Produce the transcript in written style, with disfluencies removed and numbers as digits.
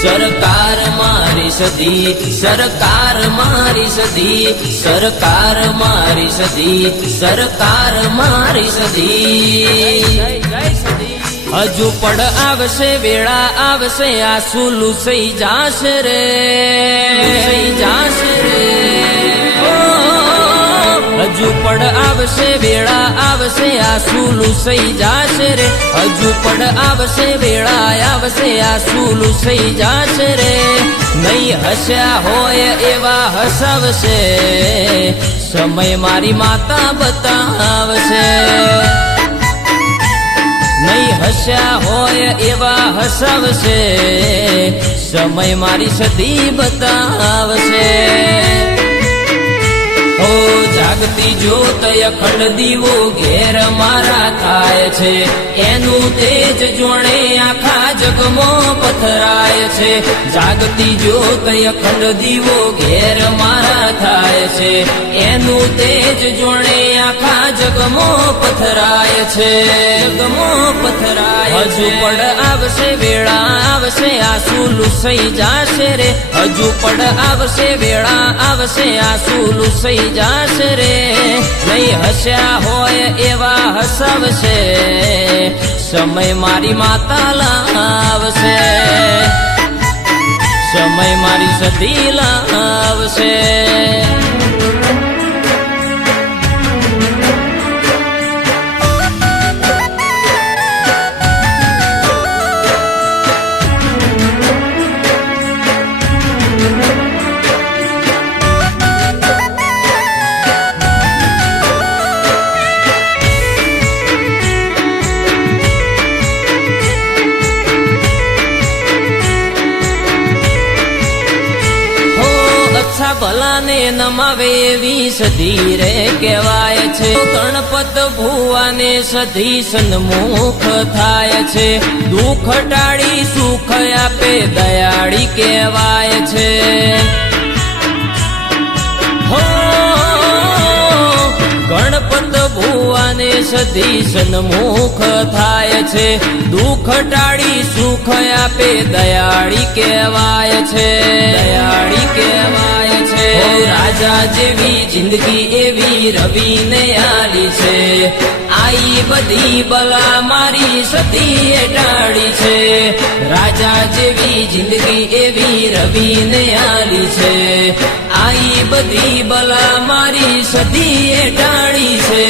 સરકાર મારી સદી, સરકાર મારી સદી, સરકાર મારી સદી, સરકાર મારી સદી. હજુ પડ આવશે વેળા આવશે આંસુ લૂસાઈ જાશે રે, લૂસાઈ જાશે રે. હજુ પડ આવશે વેળા આવશે આંસુ લૂસાઈ જાશે રે, હજુ પડ આવશે વેળા આવશે આંસુ લૂસાઈ જાશે રે. નહીં હસ્યા હોય એવા હસાવશે, સમય મારી માતા બતાવશે. નહીં હસ્યા હોય એવા હસાવશે, સમય મારી સદી બતાવશે. ઓ જાગતી જ્યોત અખંડ દીવો ઘેર મારા થાય છે, એનું તેજ જોણે આખા જગમાં પથરાય છે. જાગતી જ્યોત અખંડ દીવો ઘેર મારા થાય છે, એનું તેજ જોણે આખા જગમાં પથરાય છે, જગમાં પથરાય. હજુ પડ આવશે વેળા આવશે આંસુ લૂસાઈ જાશે રે, હજુ પડ આવશે વેળા આવશે આંસુ લૂસાઈ જાશે રે. નહીં હસ્યા હોય એવા હસાવશે, સમય મારી માતા લાવશે, સમય મારી સદી લાવશે. ભલાને નમાવે એવી સદી રે કહેવાય છે. ગણપત ભુવાને સદી સન્મુખ થાય છે, દુઃખ ટાળી સુખ આપે દયાળી કહેવાય છે. હો ગણપત ભુવાને સદી સન્મુખ થાય છે, દુઃખ ટાળી સુખ આપે દયાળી કહેવાય છે, દયાળી કહેવાય છે. રાજા જેવી જિંદગી એવી રવિને આલી છે, આઈ બધી બલા મારી સદી ટાળી છે. રાજા જેવી જિંદગી એવી રવિને આલી છે, આઈ બધી બલા મારી સદી ટાળી છે.